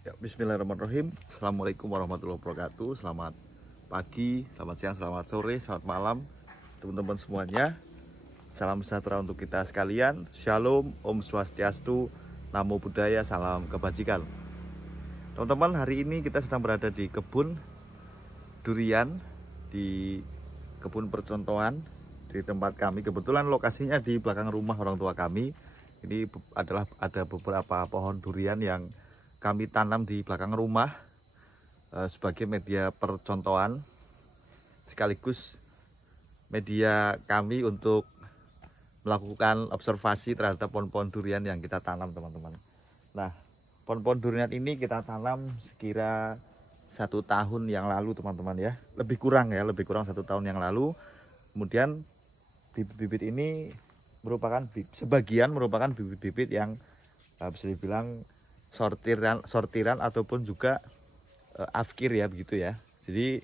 Ya, bismillahirrahmanirrahim. Assalamualaikum warahmatullahi wabarakatuh. Selamat pagi, selamat siang, selamat sore, selamat malam teman-teman semuanya. Salam sejahtera untuk kita sekalian. Shalom, Om Swastiastu, Namo Buddhaya, salam kebajikan. Teman-teman, hari ini kita sedang berada di kebun durian, di kebun percontohan di tempat kami. Kebetulan lokasinya di belakang rumah orang tua kami. Ini adalah ada beberapa pohon durian yang kami tanam di belakang rumah sebagai media percontohan, sekaligus media kami untuk melakukan observasi terhadap pohon-pohon durian yang kita tanam, teman-teman. Nah, pohon-pohon durian ini kita tanam sekira 1 tahun yang lalu, teman-teman ya. Lebih kurang 1 tahun yang lalu. Kemudian bibit-bibit ini sebagian merupakan bibit-bibit yang bisa dibilang sortiran ataupun juga afkir ya, begitu ya. Jadi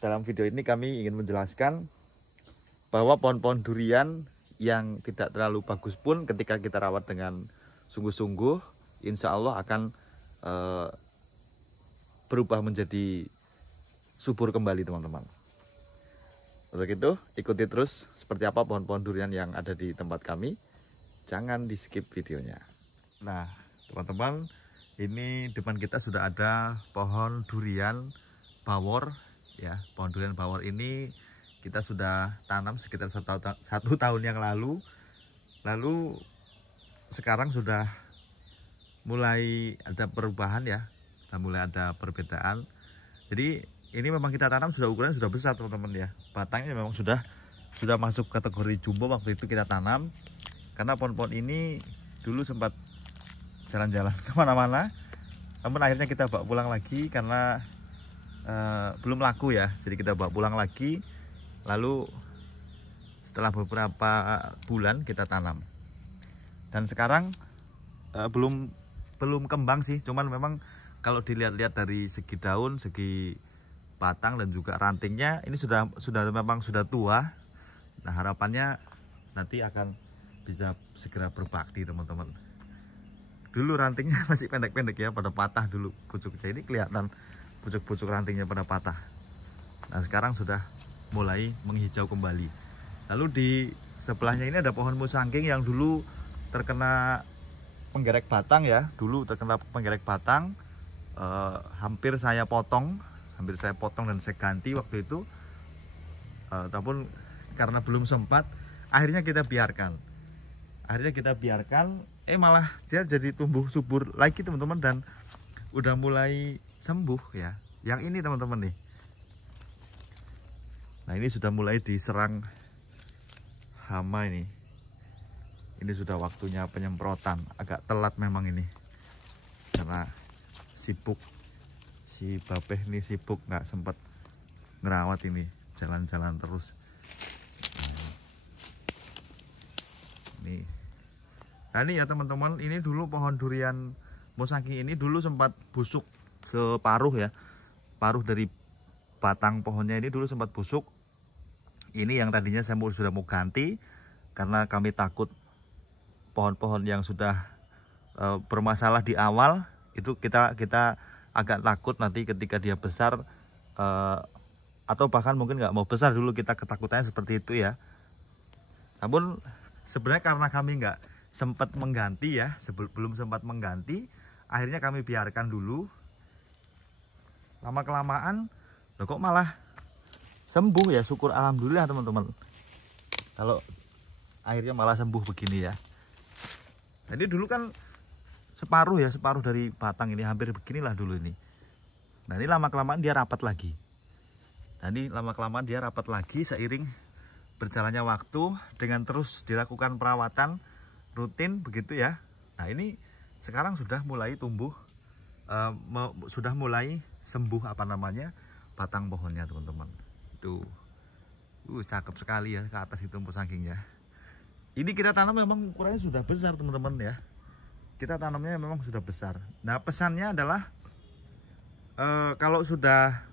dalam video ini kami ingin menjelaskan bahwa pohon-pohon durian yang tidak terlalu bagus pun ketika kita rawat dengan sungguh-sungguh, insya Allah akan berubah menjadi subur kembali, teman-teman. Untuk itu ikuti terus seperti apa pohon-pohon durian yang ada di tempat kami. Jangan di skip videonya. Nah, teman-teman, ini depan kita sudah ada pohon durian bawor ya. Pohon durian bawor ini kita sudah tanam sekitar 1 tahun yang lalu. Lalu sekarang sudah mulai ada perubahan ya, mulai ada perbedaan. Jadi ini memang kita tanam ukurannya sudah besar, teman-teman ya. Batangnya memang sudah masuk kategori jumbo waktu itu kita tanam. Karena pohon-pohon ini dulu sempat jalan-jalan kemana-mana, namun akhirnya kita bawa pulang lagi karena belum laku ya. Jadi kita bawa pulang lagi, lalu setelah beberapa bulan kita tanam. Dan sekarang belum kembang sih, cuman memang kalau dilihat-lihat dari segi daun, segi batang dan juga rantingnya ini memang sudah tua. Nah, harapannya nanti akan bisa segera berbakti, teman-teman. Dulu rantingnya masih pendek-pendek ya, pada patah dulu pucuknya. Ini kelihatan pucuk-pucuk rantingnya pada patah. Nah, sekarang sudah mulai menghijau kembali. Lalu di sebelahnya ini ada pohon musangking yang dulu terkena penggerek batang ya. Dulu terkena penggerek batang, hampir saya potong dan saya ganti waktu itu. Namun karena belum sempat, akhirnya kita biarkan. Malah dia jadi tumbuh subur lagi, teman-teman, dan udah mulai sembuh ya. Yang ini, teman-teman nih. Nah, ini sudah mulai diserang hama ini. Ini sudah waktunya penyemprotan. Agak telat memang ini. Karena sibuk. Si Babeh ini sibuk, nggak sempat ngerawat ini. Jalan-jalan terus. Nah, ini ya, teman-teman, ini dulu pohon durian musangking ini dulu sempat busuk separuh ya. Paruh dari batang pohonnya ini dulu sempat busuk. Ini yang tadinya saya sudah mau ganti karena kami takut pohon-pohon yang sudah bermasalah di awal itu kita agak takut nanti ketika dia besar, atau bahkan mungkin nggak mau besar dulu, kita ketakutannya seperti itu ya. Namun sebenarnya karena kami nggak sempat mengganti ya, belum sempat mengganti, akhirnya kami biarkan dulu. Lama kelamaan loh kok malah sembuh ya, syukur alhamdulillah, teman-teman. Kalau akhirnya malah sembuh begini ya. Jadi dulu kan separuh dari batang ini, hampir beginilah dulu ini. Nah, ini lama kelamaan dia rapat lagi. Seiring berjalannya waktu dengan terus dilakukan perawatan rutin begitu ya. Nah, ini sekarang sudah mulai tumbuh, sudah mulai sembuh batang pohonnya, teman-teman. Itu cakep sekali ya, ke atas itu musangkingnya. Ini kita tanam memang ukurannya sudah besar, teman-teman ya. Kita tanamnya memang sudah besar. Nah, pesannya adalah kalau sudah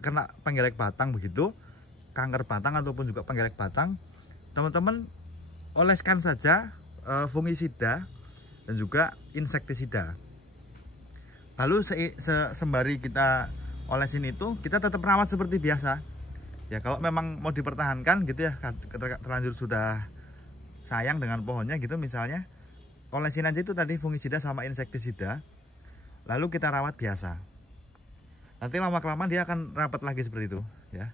kena penggerek batang begitu, kanker batang ataupun juga penggerek batang, teman-teman oleskan saja fungisida dan juga insektisida. Lalu sembari kita olesin itu, kita tetap rawat seperti biasa. Ya kalau memang mau dipertahankan gitu ya, terlanjur sudah sayang dengan pohonnya gitu misalnya, olesin aja itu tadi fungisida sama insektisida. Lalu kita rawat biasa. Nanti lama-kelamaan dia akan rapat lagi seperti itu ya.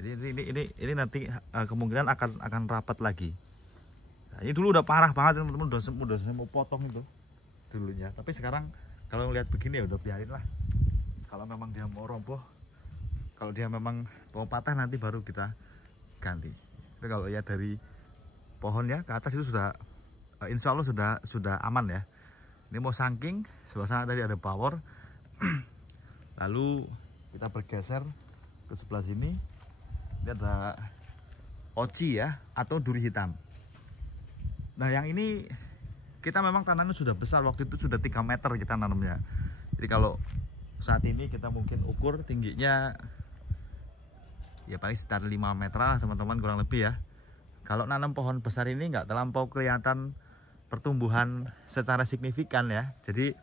Jadi ini nanti kemungkinan akan rapat lagi. Nah, ini dulu udah parah banget teman-teman, udah saya mau potong itu dulunya. Tapi sekarang kalau ngeliat begini ya udah biarin lah. Kalau memang dia mau roboh, kalau dia memang mau patah nanti baru kita ganti. Tapi kalau ya dari pohonnya ke atas itu sudah insya Allah sudah aman ya. Ini mau saking sebelah sana tadi ada power. Lalu kita bergeser ke sebelah sini. Ini ada oci ya, atau duri hitam. Nah yang ini kita memang tanamnya sudah besar, waktu itu sudah 3 meter kita nanamnya. Jadi kalau saat ini kita mungkin ukur tingginya ya paling sekitar 5 meter lah teman-teman, kurang lebih ya. Kalau nanam pohon besar ini nggak terlampau kelihatan pertumbuhan secara signifikan ya. Jadi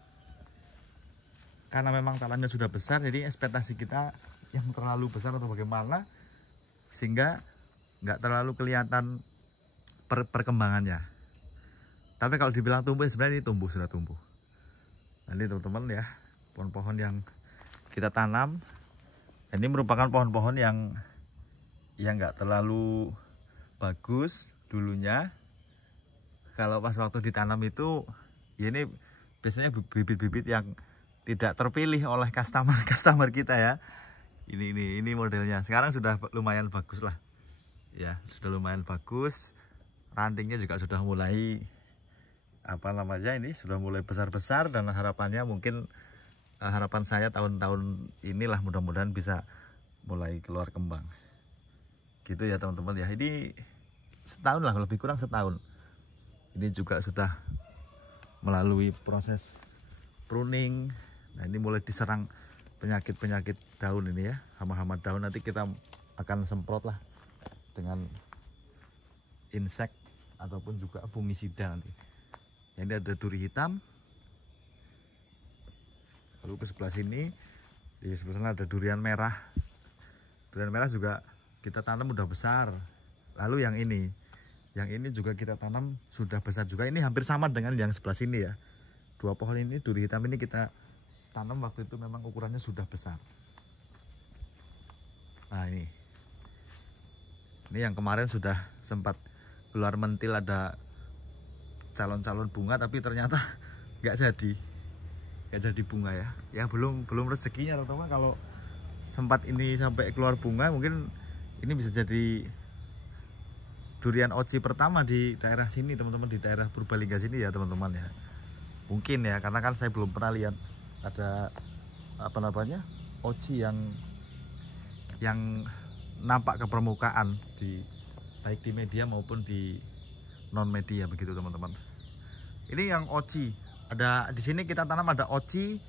karena memang tanamnya sudah besar, jadi ekspektasi kita yang terlalu besar atau bagaimana, sehingga nggak terlalu kelihatan perkembangannya. Tapi kalau dibilang tumbuh, sebenarnya ini sudah tumbuh. Nanti teman-teman ya, pohon-pohon yang kita tanam, ini merupakan pohon-pohon yang nggak terlalu bagus dulunya. Kalau pas waktu ditanam itu, ya ini biasanya bibit-bibit yang tidak terpilih oleh customer kita ya. Ini modelnya. Sekarang sudah lumayan bagus lah. Ya, sudah lumayan bagus. Rantingnya juga sudah mulai ini sudah mulai besar-besar, dan harapannya mungkin harapan saya tahun-tahun inilah mudah-mudahan bisa mulai keluar kembang. Gitu ya teman-teman ya. Ini setahun lah, lebih kurang setahun. Ini juga sudah melalui proses pruning. Nah, ini mulai diserang penyakit-penyakit daun ini ya, hama-hama daun. Nanti kita akan semprot lah dengan insek ataupun juga fungisida nanti. Ini ada duri hitam. Lalu ke sebelah sini, di sebelah sana ada durian merah. Durian merah juga kita tanam udah besar. Lalu yang ini juga kita tanam sudah besar juga. Ini hampir sama dengan yang sebelah sini ya. Dua pohon ini, duri hitam ini kita tanam waktu itu memang ukurannya sudah besar. Nah ini yang kemarin sudah sempat keluar mentil, ada calon-calon bunga, tapi ternyata nggak jadi bunga ya. Ya belum rezekinya teman-teman. Kalau sempat ini sampai keluar bunga, mungkin ini bisa jadi durian oci pertama di daerah sini teman-teman, di daerah Purbalingga sini ya teman-teman ya. Mungkin ya, karena kan saya belum pernah lihat ada oci yang nampak ke permukaan baik di media maupun di non media begitu teman-teman. Ini yang oci. Ada di sini kita tanam, ada oci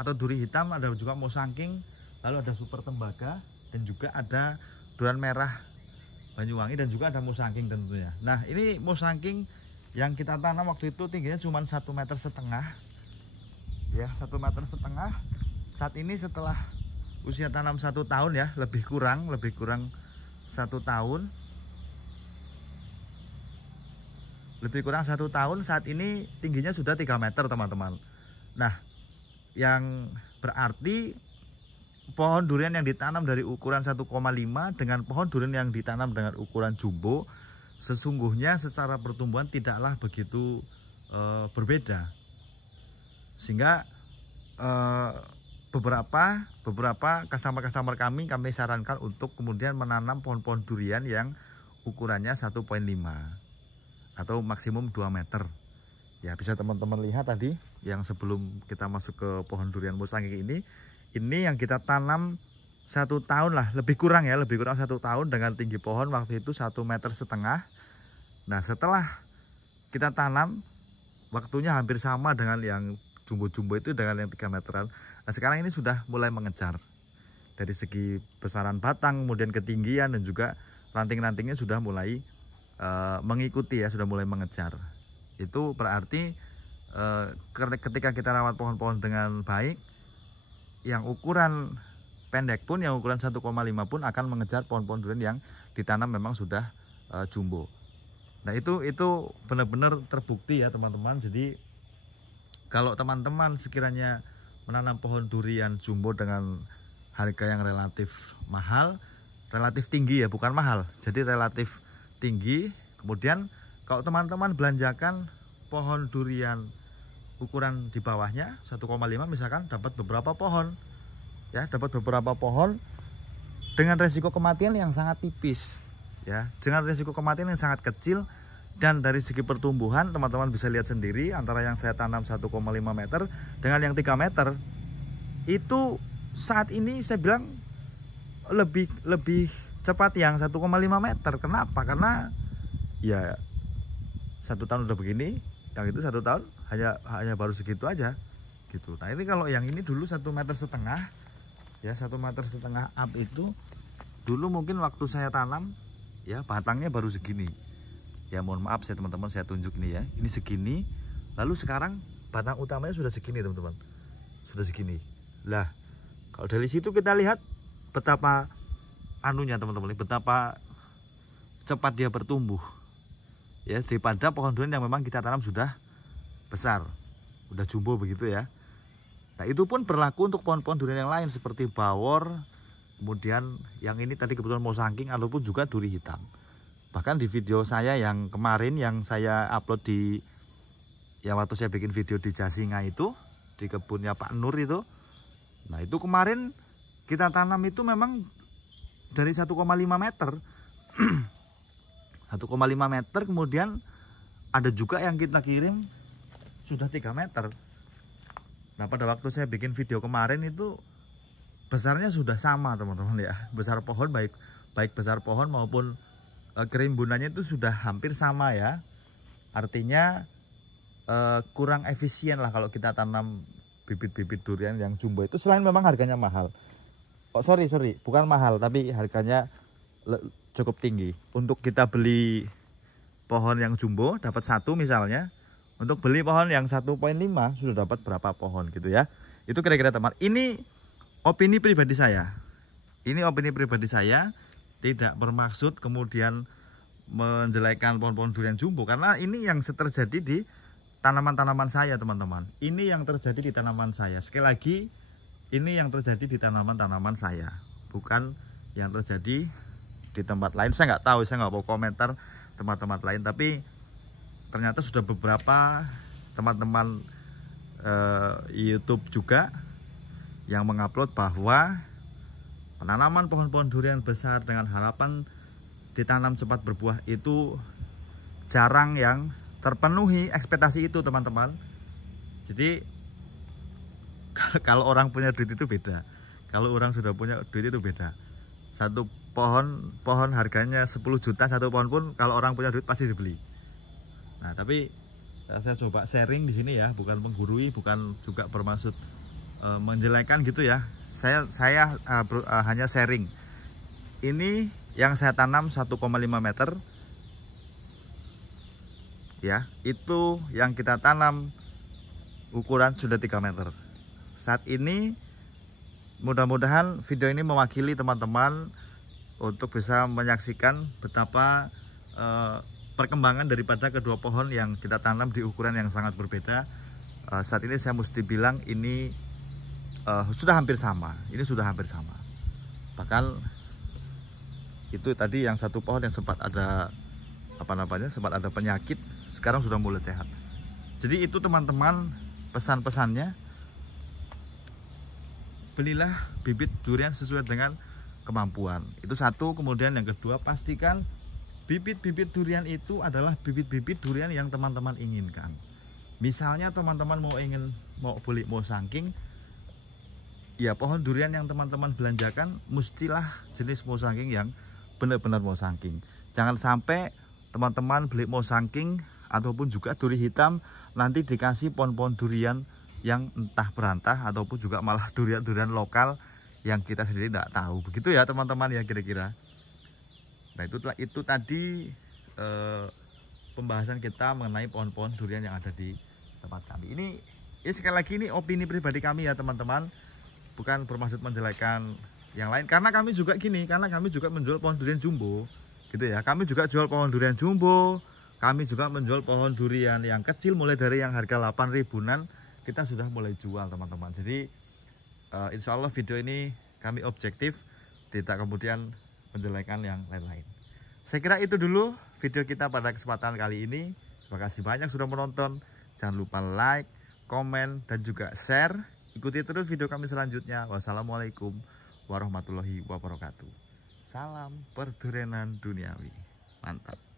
atau duri hitam, ada juga musangking, lalu ada super tembaga, dan juga ada durian merah Banyuwangi, dan juga ada musangking tentunya. Nah ini musangking yang kita tanam waktu itu tingginya cuma 1,5 meter ya, 1,5 meter. Saat ini setelah usia tanam 1 tahun ya, lebih kurang 1 tahun, saat ini tingginya sudah 3 meter teman-teman. Nah yang berarti pohon durian yang ditanam dari ukuran 1,5 dengan pohon durian yang ditanam dengan ukuran jumbo, sesungguhnya secara pertumbuhan tidaklah begitu berbeda. Sehingga beberapa customer kami sarankan untuk kemudian menanam pohon-pohon durian yang ukurannya 1,5 atau maksimum 2 meter. Ya bisa teman-teman lihat tadi yang sebelum kita masuk ke pohon durian musangking ini yang kita tanam 1 tahun lah, lebih kurang 1 tahun dengan tinggi pohon waktu itu 1,5 meter. Nah setelah kita tanam, waktunya hampir sama dengan yang jumbo-jumbo itu, dengan yang 3 meteran. Nah sekarang ini sudah mulai mengejar dari segi besaran batang, kemudian ketinggian, dan juga ranting-rantingnya sudah mulai mengikuti ya, sudah mulai mengejar. Itu berarti ketika kita rawat pohon-pohon dengan baik, yang ukuran pendek pun, yang ukuran 1,5 pun akan mengejar pohon-pohon durian yang ditanam memang sudah jumbo. Nah itu benar-benar terbukti ya teman-teman. Jadi kalau teman-teman sekiranya menanam pohon durian jumbo dengan harga yang relatif mahal, relatif tinggi ya, bukan mahal, jadi relatif tinggi. Kemudian kalau teman-teman belanjakan pohon durian ukuran di bawahnya 1,5 misalkan, dapat beberapa pohon ya, dapat beberapa pohon dengan resiko kematian yang sangat tipis ya, dengan resiko kematian yang sangat kecil. Dan dari segi pertumbuhan teman-teman bisa lihat sendiri, antara yang saya tanam 1,5 meter dengan yang 3 meter itu saat ini saya bilang lebih cepat yang 1,5 meter. Kenapa? Karena ya 1 tahun udah begini, yang itu 1 tahun hanya baru segitu aja gitu. Nah ini kalau yang ini dulu 1,5 meter ya, 1,5 meter up itu dulu mungkin waktu saya tanam ya batangnya baru segini ya, mohon maaf saya teman-teman, saya tunjuk ini ya, ini segini, lalu sekarang batang utamanya sudah segini teman-teman, sudah segini. Lah kalau dari situ kita lihat betapa anunya teman-teman, betapa cepat dia bertumbuh ya, daripada pohon durian yang memang kita tanam sudah besar, udah jumbo begitu ya. Nah itu pun berlaku untuk pohon-pohon durian yang lain seperti bawor, kemudian yang ini tadi kebetulan mosangking, ataupun juga duri hitam. Bahkan di video saya yang kemarin yang saya upload di, ya waktu saya bikin video di Jasinga itu, di kebunnya Pak Nur itu. Nah itu kemarin kita tanam itu memang dari 1,5 meter 1,5 meter, kemudian ada juga yang kita kirim sudah 3 meter. Nah pada waktu saya bikin video kemarin itu besarnya sudah sama teman-teman ya, besar pohon, baik besar pohon maupun kerimbunannya itu sudah hampir sama ya. Artinya kurang efisien lah kalau kita tanam bibit-bibit durian yang jumbo itu, selain memang harganya mahal. Oh sorry, bukan mahal, tapi harganya cukup tinggi. Untuk kita beli pohon yang jumbo dapat 1 misalnya, untuk beli pohon yang 1,5 sudah dapat berapa pohon gitu ya. Itu kira-kira teman. Ini opini pribadi saya. Ini opini pribadi saya. Tidak bermaksud kemudian menjelekkan pohon-pohon durian jumbo, karena ini yang terjadi di tanaman-tanaman saya teman-teman. Ini yang terjadi di tanaman saya. Sekali lagi, ini yang terjadi di tanaman-tanaman saya, bukan yang terjadi di tempat lain. Saya nggak tahu, saya nggak mau komentar tempat-tempat lain. Tapi ternyata sudah beberapa teman-teman YouTube juga yang mengupload bahwa penanaman pohon-pohon durian besar dengan harapan ditanam cepat berbuah itu jarang yang terpenuhi ekspektasi itu teman-teman. Jadi kalau orang punya duit itu beda, kalau orang sudah punya duit itu beda. Satu pohon harganya 10 juta satu pohon pun, kalau orang punya duit pasti dibeli. Nah tapi saya coba sharing di sini ya, bukan menggurui, bukan juga bermaksud menjelekkan gitu ya. Saya hanya sharing. Ini yang saya tanam 1,5 meter ya, itu yang kita tanam ukuran sudah 3 meter. Saat ini mudah-mudahan video ini mewakili teman-teman untuk bisa menyaksikan betapa perkembangan daripada kedua pohon yang kita tanam di ukuran yang sangat berbeda. Saat ini saya mesti bilang ini sudah hampir sama. Ini sudah hampir sama. Bahkan itu tadi yang satu pohon yang sempat ada sempat ada penyakit, sekarang sudah mulai sehat. Jadi itu teman-teman pesan-pesannya, belilah bibit durian sesuai dengan kemampuan. Itu satu. Kemudian yang kedua, pastikan bibit-bibit durian itu adalah bibit-bibit durian yang teman-teman inginkan. Misalnya teman-teman mau beli mosangking, ya pohon durian yang teman-teman belanjakan mestilah jenis mosangking yang benar-benar mosangking. Jangan sampai teman-teman beli mosangking ataupun juga duri hitam nanti dikasih pohon-pohon durian yang entah berantah ataupun juga malah durian-durian lokal yang kita sendiri tidak tahu. Begitu ya teman-teman ya kira-kira. Nah itu tadi pembahasan kita mengenai pohon-pohon durian yang ada di tempat kami. Ini ya sekali lagi ini opini pribadi kami ya teman-teman, bukan bermaksud menjelekkan yang lain. Karena kami juga gini, karena kami juga menjual pohon durian jumbo, gitu ya. Kami juga jual pohon durian jumbo, kami juga menjual pohon durian yang kecil mulai dari yang harga 8 ribuan kita sudah mulai jual teman-teman. Jadi insya Allah video ini kami objektif, tidak kemudian menjelekkan yang lain-lain. Saya kira itu dulu video kita pada kesempatan kali ini. Terima kasih banyak sudah menonton. Jangan lupa like, komen, dan juga share. Ikuti terus video kami selanjutnya. Wassalamualaikum warahmatullahi wabarakatuh. Salam perdurianan duniawi. Mantap.